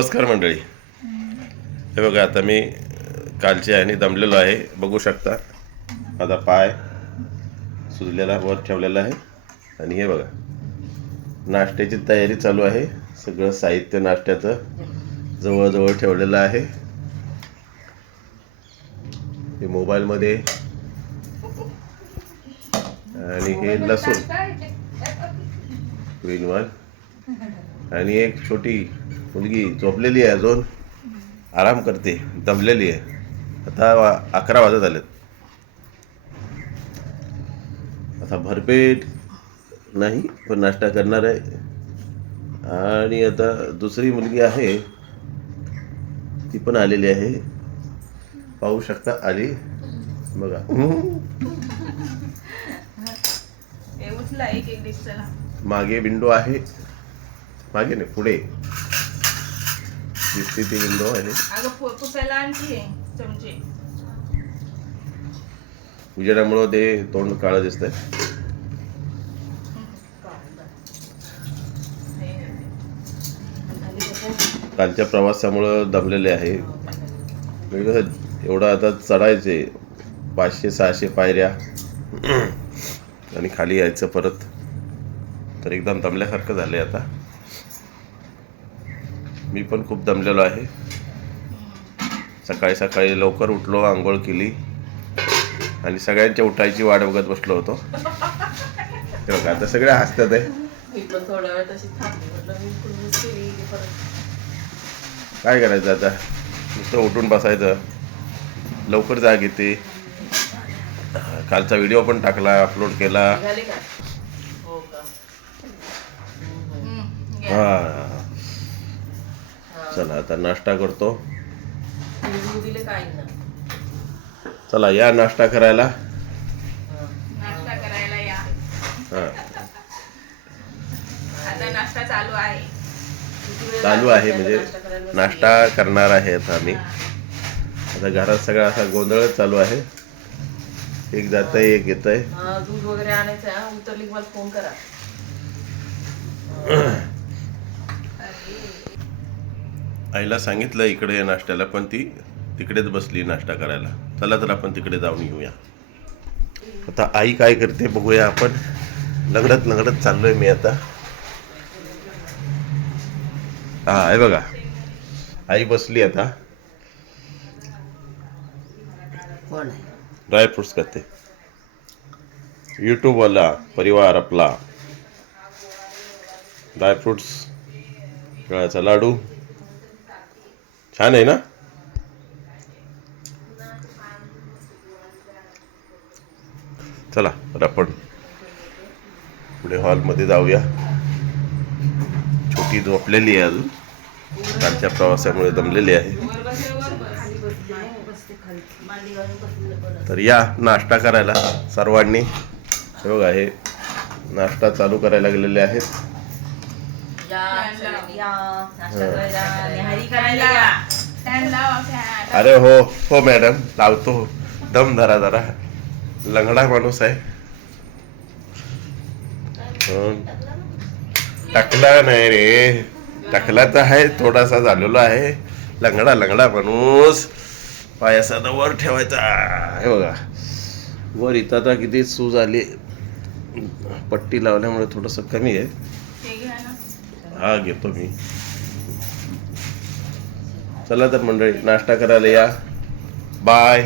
नमस्कार मंडळी. हे बघा, आता मी कालच्या ह्याने दमलेलो आहे. बघू शकता माझा पाय सुजलेला वर ठेवलेला आहे. आणि हे बघा, नाश्त्याची तयारी चालू आहे. सगळं साहित्य नाश्त्याचं जवळजवळ ठेवलेलं आहे. हे मोबाईलमध्ये आणि हे लसूण ग्रीन वन आणि एक छोटी मुलगी झोपलेली आहे, अजून आराम करते, दमलेली आहे. आता 11 वाजत आलेत. आता भरपेट नाही पण नाश्ता करणार आहे. आणि आता दुसरी मुलगी आहे, ती पण आलेली आहे. पाहू शकता, आली बघा. मागे विंडो आहे, मागे नाही पुढे दिसते ती विंडो आहे. उजेडामुळे ते तोंड काळं दिसतंय. कालच्या प्रवासामुळं दमलेले आहे. एवढं आता चढायचे 500-600 पायऱ्या आणि खाली यायचं परत, तर एकदम दमल्यासारखं झालं आहे. आता मी पण खूप दमलेलो आहे. सकाळी सकाळी लवकर उठलो, आंघोळ केली आणि सगळ्यांच्या उठायची वाट बघत बसलो होतो. ते बघा, आता सगळे हसतात आहे. काय करायचं आता, नुसतं उठून बसायचं. लवकर जाग येते. कालचा व्हिडिओ पण टाकला, अपलोड केला. हा, चला आता नाश्ता करतो. चला या नाश्ता करायला. नाश्ता चालू आहे. चालू आहे म्हणजे नाश्ता करणार आहे आता आम्ही. आता घरात सगळा असा गोंधळच चालू आहे. एक जात आहे, एक येत आहे. दूध वगैरे आणायचं, उतरली मला फोन करा. आईला सांगितलं इकडे या नाश्त्याला, पण ती तिकडेच बसली नाश्ता करायला. चला तर आपण तिकडे जाऊन येऊया. आता आई काय करते बघूया आपण. लंगडत लंगडत चाललोय मी आता. हा, आहे बघा, आई बसली आता. ड्रायफ्रुट्स करते. यूट्यूब वाला परिवार आपला. ड्रायफ्रुट्स, केळाचा लाडू छान आहे ना. चला तर आपण पुढे हॉलमध्ये जाऊया. छोटी झोपलेली आहे, अजून कालच्या प्रवासामुळे दमलेली आहे. तर या नाश्ता करायला सर्वांनी. हे बघा, हे नाश्ता चालू करायला गेलेले आहेत. अरे हो हो मॅडम, लावतो. दम धरा जरा, लंगडा माणूस आहे. टकला नाही रे, टकला तर आहे, थोडासा झालेलो आहे. लंगडा लंगडा माणूस. पाय असा वर ठेवायचा. हे बघा, वर इथं आता किती सूज आली. पट्टी लावल्यामुळे थोडंसं कमी आहे. हा, घेतो मी. चला तर मंडळी, नाश्ता करायला या. बाय.